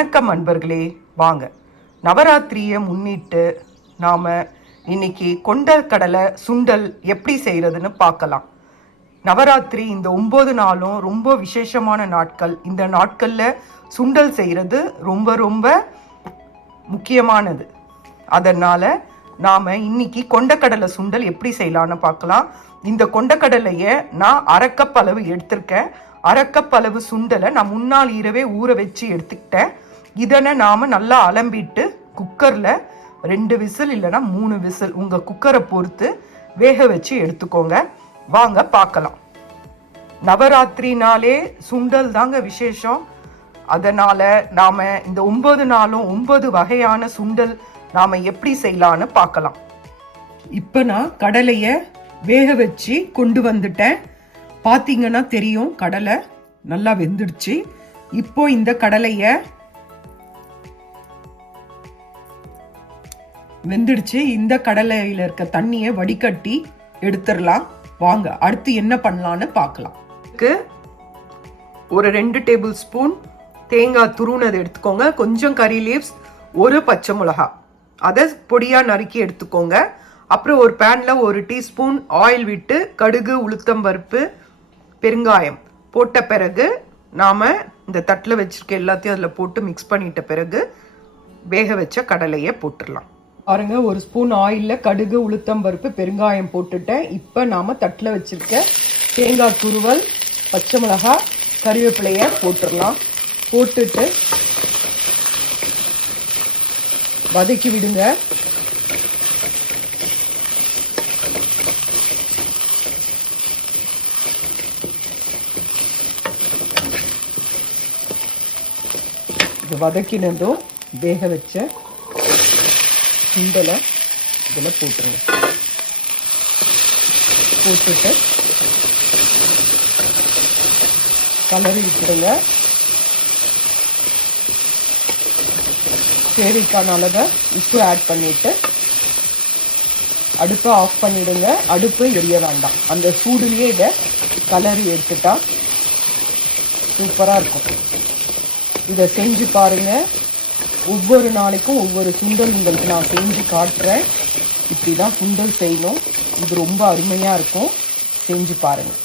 வணக்கம் அன்பர்களே, வாங்க நவராத்திரியை முன்னிட்டு நாம இன்னைக்கு கொண்டக்கடலை சுண்டல் எப்படி செய்யறதுன்னு பார்க்கலாம். நவராத்திரி இந்த 9 நாளும் ரொம்ப விசேஷமான நாட்கள். இந்த நாட்கள்ல சுண்டல் செய்யறது ரொம்ப ரொம்ப முக்கியமானது. அதனால நாம இன்னைக்கு கொண்டக்கடலை சுண்டல் எப்படி செய்யலான்னு பார்க்கலாம். இந்த கொண்டக்கடலையை நான் 1/2 கப் அளவு எடுத்திருக்கேன். 1/2 கப் அளவு சுண்டலை நான் முன்னாள் இரவே ஊற வச்சு எடுத்துக்கிட்டேன். இதனை நாம நல்லா அலம்பிட்டு குக்கர்ல 2 விசில் இல்லைன்னா 3 விசில் உங்க குக்கரை பொறுத்து வேக வச்சு எடுத்துக்கோங்க. வாங்க பார்க்கலாம். நவராத்திரினாலே சுண்டல் தாங்க விசேஷம். அதனால நாம இந்த 9 நாளும் 9 வகையான சுண்டல் நாம எப்படி செய்யலான்னு பார்க்கலாம். இப்ப நான் கடலைய வேக வச்சு கொண்டு வந்துட்டேன். பாத்தீங்கன்னா தெரியும், கடலை நல்லா வெந்துடுச்சு. இப்போ இந்த கடலைய வெந்துடுச்சு. இந்த கடலையில இருக்க தண்ணியை வடிகட்டி எடுத்துடலாம். வாங்க அடுத்து என்ன பண்ணலான்னு பார்க்கலாம். ஒரு 2 டேபிள் ஸ்பூன் தேங்காய் துருவுனது எடுத்துக்கோங்க. கொஞ்சம் கறி லீவ்ஸ், 1 பச்சை மிளகா, அதை பொடியா நறுக்கி எடுத்துக்கோங்க. அப்புறம் ஒரு பேன்ல 1 டீஸ்பூன் ஆயில் விட்டு கடுகு, உளுத்தம்பருப்பு, பெருங்காயம் போட்ட பிறகு நாம இந்த தட்டில் வச்சிருக்க எல்லாத்தையும் அதில் போட்டு மிக்ஸ் பண்ணிட்ட பிறகு வேக வச்ச கடலையை போட்டுடலாம். பாருங்க, 1 ஸ்பூன் ஆயில்ல கடுகு, உளுத்தம்பருப்பு, பெருங்காயம் போட்டுட்டேன். இப்போ நாம தட்டில் வச்சிருக்க தேங்காய் துருவல், பச்சை மிளகாய், கறிவேப்பிலைய போட்டுடலாம். போட்டுட்டு வதக்கி விடுங்க. வதக்கினதும் வேக வச்ச சுண்டலை இதில் போட்டுருங்க. போட்டுட்டு கலரி விட்டுடுங்க. தேவைக்கான அளவை உப்பு ஆட் பண்ணிட்டு அடுப்பை ஆஃப் பண்ணிடுங்க. அடுப்பு எரிய வேண்டாம். அந்த சூடுலேயே இதை கலரி எடுத்துட்டா சூப்பராக இருக்கும். இதை செஞ்சு பாருங்க. ஒவ்வொரு நாளைக்கும் ஒவ்வொரு சுண்டல் உங்களுக்கு நான் செஞ்சு காட்டுறேன். இப்படி தான் சுண்டல் செய்யணும். இது ரொம்ப அருமையாக இருக்கும். செஞ்சு பாருங்கள்.